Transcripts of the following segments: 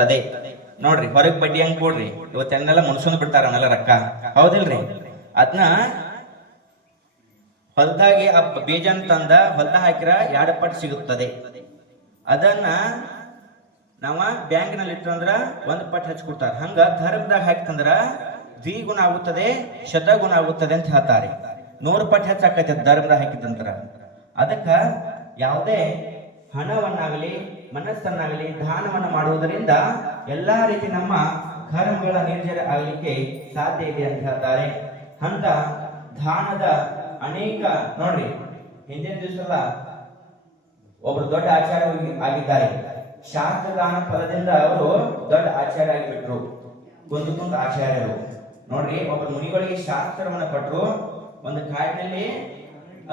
ಆಗುತ್ತದೆ ನೋಡ್ರಿ, ಹೊರಗ್ ಬಡ್ಡಿ ಹಂಗ್ ಕೊಡ್ರಿ. ಇವತ್ತೆಲ್ಲ ಮನುಷ್ಯನ್ ಬಿಡ್ತಾರ ರೊಕ್ಕ. ಹೌದಿಲ್ರಿ? ಅದನ್ನ ಹೊಲ್ದಾಗೆ ಆ ಬೀಜ ತಂದ ಹೊಲ್ದ ಹಾಕಿರ ಎರಡು ಪಟ್ಟು ಸಿಗುತ್ತದೆ. ಅದನ್ನ ನಾವ ಬ್ಯಾಂಕ್ನಲ್ಲಿ ಇಟ್ಟಂದ್ರ ಒಂದ್ ಪಟ್ ಹಚ್ಕೊಡ್ತಾರ ಹಂಗ ಧರ್ಮದಾಗ ಹಾಕ್ತಂದ್ರ ದ್ವಿಗುಣ ಆಗುತ್ತದೆ, ಶತಗುಣ ಆಗುತ್ತದೆ ಅಂತ ಹೇಳ್ತಾರೆ. ನೂರು ಪಟ್ಟು ಹೆಚ್ಚಾಕೈತೆ ಧರ್ಮದಾಗ ಹಾಕಿದಂದ್ರ ಅದಕ್ಕ ಯಾವುದೇ ಹಣವನ್ನಾಗಲಿ, ಮನಸ್ಸನ್ನಾಗಲಿ, ದಾನವನ್ನು ಮಾಡುವುದರಿಂದ ಎಲ್ಲ ರೀತಿ ನಮ್ಮ ಕರ್ಮಗಳ ನಿರ್ಜರ ಆಗಲಿಕ್ಕೆ ಸಾಧ್ಯ ಇದೆ ಅಂತ ಹೇಳ್ತಾರೆ. ಅಂತ ದಾನದ ಅನೇಕ ನೋಡ್ರಿ, ಹಿಂದಿನ ದಿವಸಲ್ಲ ಒಬ್ರು ದೊಡ್ಡ ಆಚಾರ್ಯ ಆಗಿದ್ದಾರೆ. ಶಾಸ್ತ್ರದಾನ ಫಲದಿಂದ ಅವರು ದೊಡ್ಡ ಆಚಾರ್ಯ ಆಗಿಬಿಟ್ರು. ಕುಂದು ಆಚಾರ್ಯರು. ನೋಡ್ರಿ, ಒಬ್ಬರು ಮುನಿಗಳಿಗೆ ಶಾಸ್ತ್ರವನ್ನು ಕೊಟ್ಟರು ಒಂದು ಕಾಡಿನಲ್ಲಿ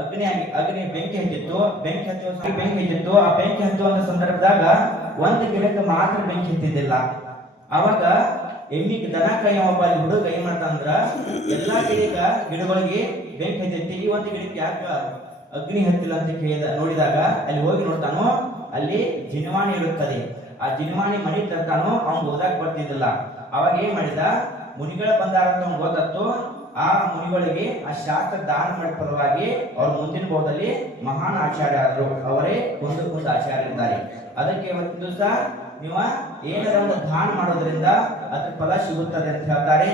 ಅಗ್ನಿ ಅಗ್ನಿ ಬೆಂಕಿ ಹತ್ತಿತ್ತು, ಬೆಂಕಿ ಹಚ್ಚುವ ಬೆಂಕಿ ಹತ್ತಿತ್ತು. ಆ ಬೆಂಕಿ ಹಚ್ಚುವ ಸಂದರ್ಭದಾಗ ಒಂದು ಗಿಡಕ್ಕೆ ಮಾತ್ರ ಬೆಂಕಿ ಹತ್ತಿದ್ದಿಲ್ಲ. ಅವಾಗ ಎಮ್ಮಿ ದನ ಕೈ ಒಬ್ಬ ಅಲ್ಲಿ ಹುಡುಗ ಏನ್ ಮಾಡ್ತಾನಂದ್ರ, ಎಲ್ಲಾ ಗಿಡಗ ಗಿಡಗಳಿಗೆ ಬೆಂಕಿ ಹತ್ತೈತಿ ಈ ಒಂದು ಗಿಡಕ್ಕೆ ಯಾಕ ಅಗ್ನಿ ಹತ್ತಿಲ್ಲ ಅಂತ ಕೇಳಿದ, ನೋಡಿದಾಗ ಅಲ್ಲಿ ಹೋಗಿ ನೋಡ್ತಾನೋ, ಅಲ್ಲಿ ಜಿನವಾಣಿ ಇರುತ್ತದೆ. ಆ ಜಿನವಾಣಿ ಮನೆಗೆ ತರ್ತಾನೋ ಅವ್ನು ಓದಾಕ್ ಬರ್ತಿದ್ದಿಲ್ಲ. ಅವಾಗ ಏನ್ ಮಾಡಿದ, ಮುನಿಗಳ ಬಂದಾರ ಅಂತ ಗೊತ್ತಾ ಆ ಮುನಿಗಳಿಗೆ ಆ ಶಾಸ್ತ್ರ ದಾನ ಮಾಡಿದ ಫಲವಾಗಿ ಅವ್ರ ಮುಂದಿನ ಬೋಧದಲ್ಲಿ ಮಹಾನ್ ಆಚಾರ್ಯ ಆದರು. ಅವರೇ ಒಂದು ಕುಂದ ಆಚಾರ್ಯ ಇದ್ದಾರೆ ಅದಕ್ಕೆ ಇವತ್ತಿನ ದಿವಸ ನೀವು ಏನಾರ ಒಂದು ದಾನ ಮಾಡೋದ್ರಿಂದ ಅದ್ರ ಫಲ ಸಿಗುತ್ತದೆ ಅಂತ ಹೇಳ್ತಾರೆ.